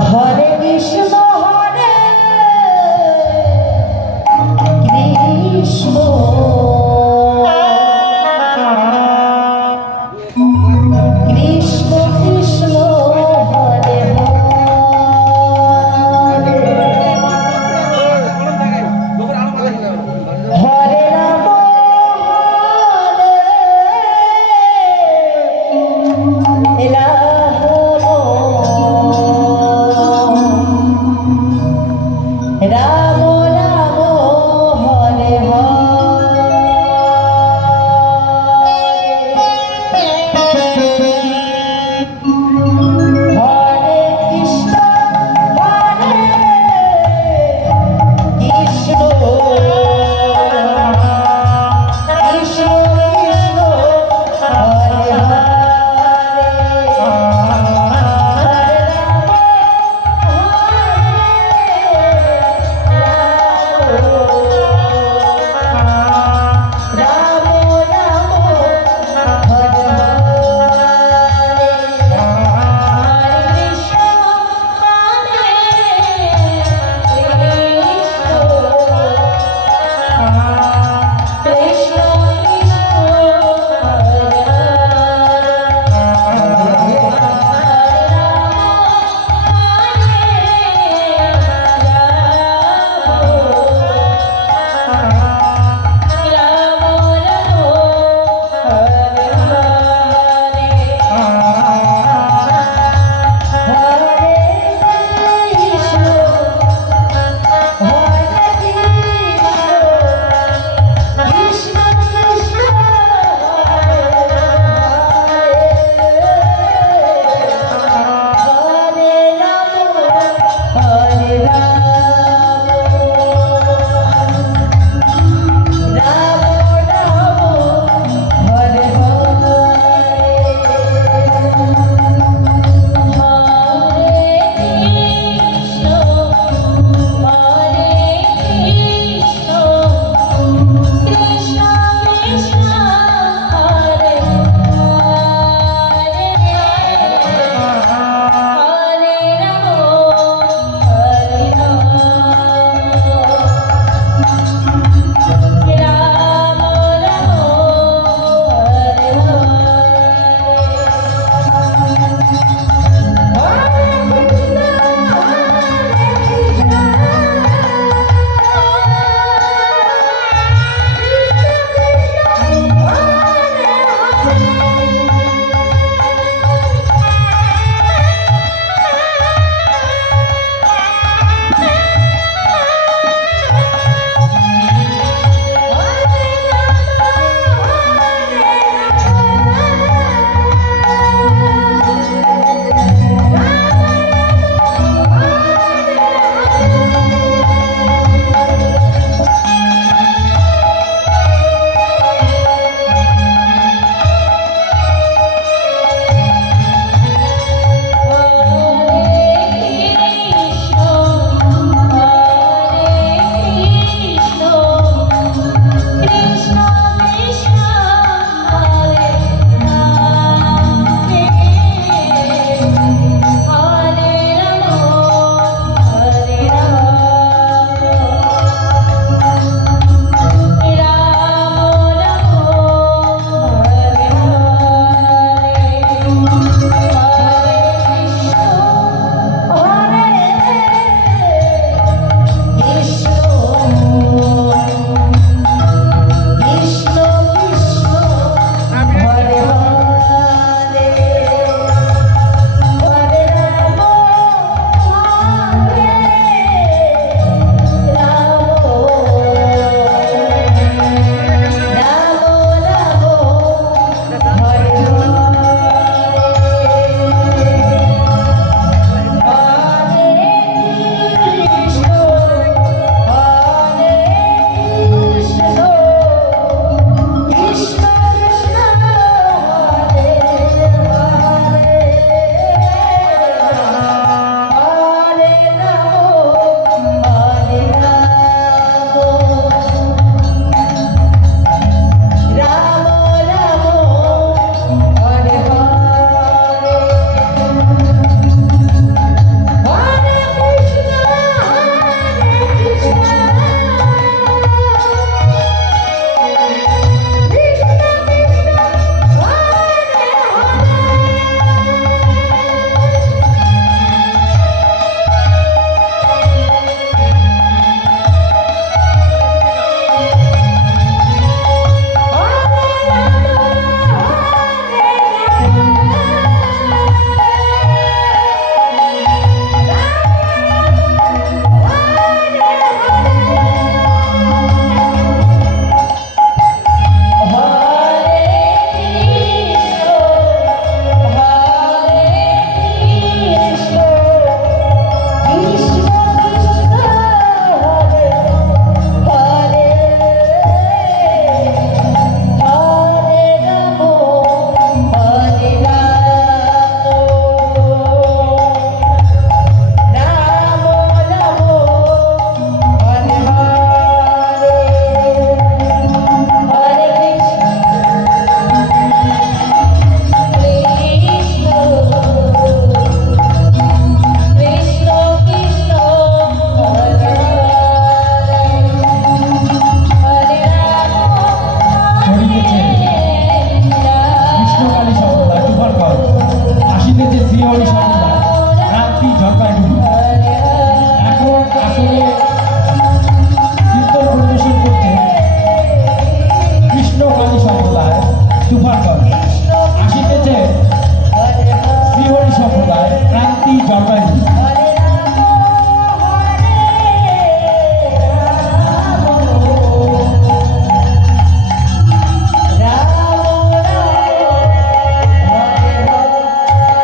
Hare Krishna.